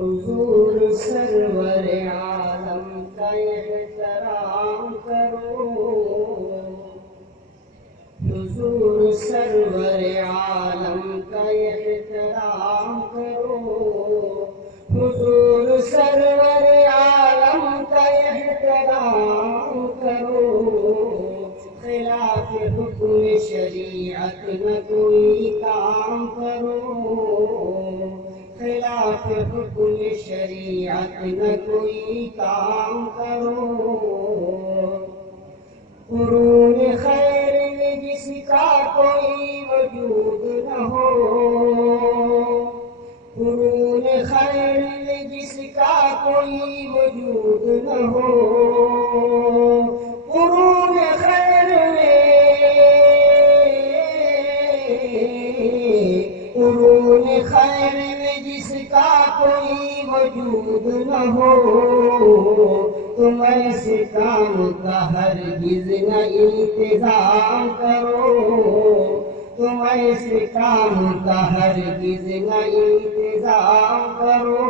حضور سرور عالم کا احترام کرو، حضور سرور عالم کا احترام کرو، حضور سرور عالم کا احترام کرو، خلاف حکم شریعت نہ کوئی کام کرو، خلاف حکم شریعت نہ کوئی کام کرو، قرون خیر میں جس کا کوئی وجود نہ ہو، قرون خیر میں جس کا کوئی وجود نہ ہو، قرون خیر میں، قرون خیر میں جس کا کوئی وجود نہ ہو، تم ایسے کام کا ہرگز نہ انتظام کرو، تم ایسے کام کا ہرگز نہ انتظام کرو،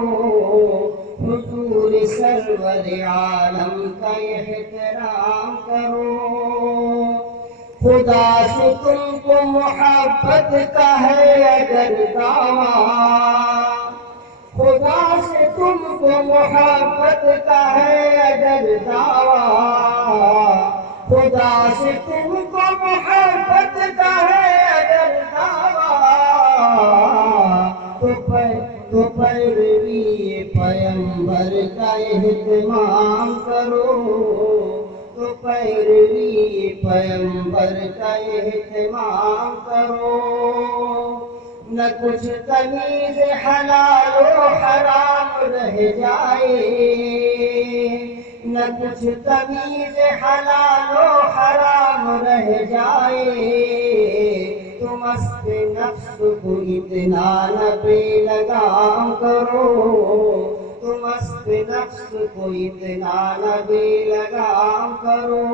حضور سرور عالم کا احترام کرو، خدا سے تم کو محبت کا ہے اگر دعویٰ، خدا سے تم کو محبت کا ہے اگر دعویٰ، خدا سے تم کو محبت کا ہے اگر دعویٰ، تو پیروی پیغمبر کا اہتمام کرو، تو پیروی پیغمبر کا اہتمام کرو، نہ کچھ تمیز حلال و حرام رہ جائے، نہ کچھ تمیز حلال و حرام رہ جائے، تو مست نفس کو اتنا نہ بے لگام کرو، تو مست نفس کو اتنا نہ بے لگام کرو،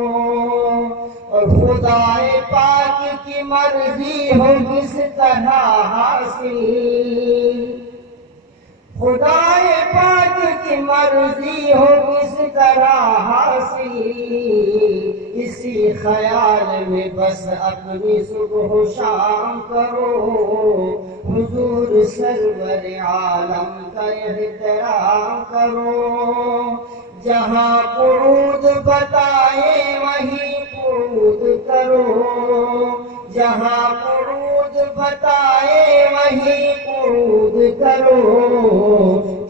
اور خدائے پاک کی مرضی ہو کس طرح حاصل، خدائے پاک کی مرضی ہو کس طرح حاصل، اسی خیال میں بس اپنی صبح و شام کرو، حضور سرور عالم کا احترام کرو، جہاں قعود بتائے وہیں قعود کرو، جہاں قعود بتائے وہیں قعود کرو،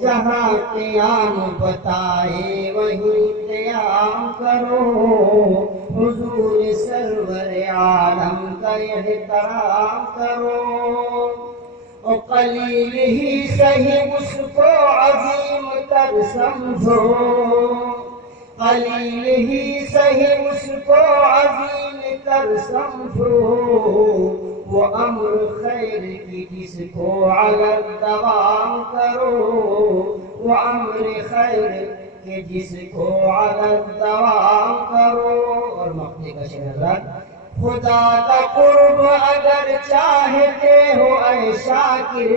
جہاں قیام بتائے وہیں قیام کرو، حضور سرور عالم کا احترام کرو، اور قلیل ہی صحیح اس کو عظیم تر سمجھو، قلیل ہی صحیح اس کو عظیم تر سمجھو، وہ امر خیر کی جس کو علی الدوام کرو، وہ امر خیر کے جس کو علی الدوام کرو، اور مقطع کا شعر، خدا کا قرب اگر چاہتے ہو اے شاکر،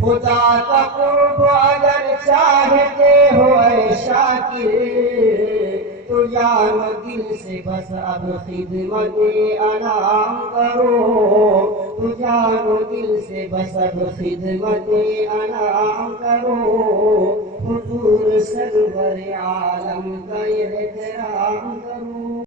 خدا کا قرب اگر چاہتے ہو اے شاکر، تو جان و دل سے بس اب خدمت انعام کرو، تو جان و دل سے بس اب خدمت انعام کرو، حضور سرور عالم کا احترام کرو۔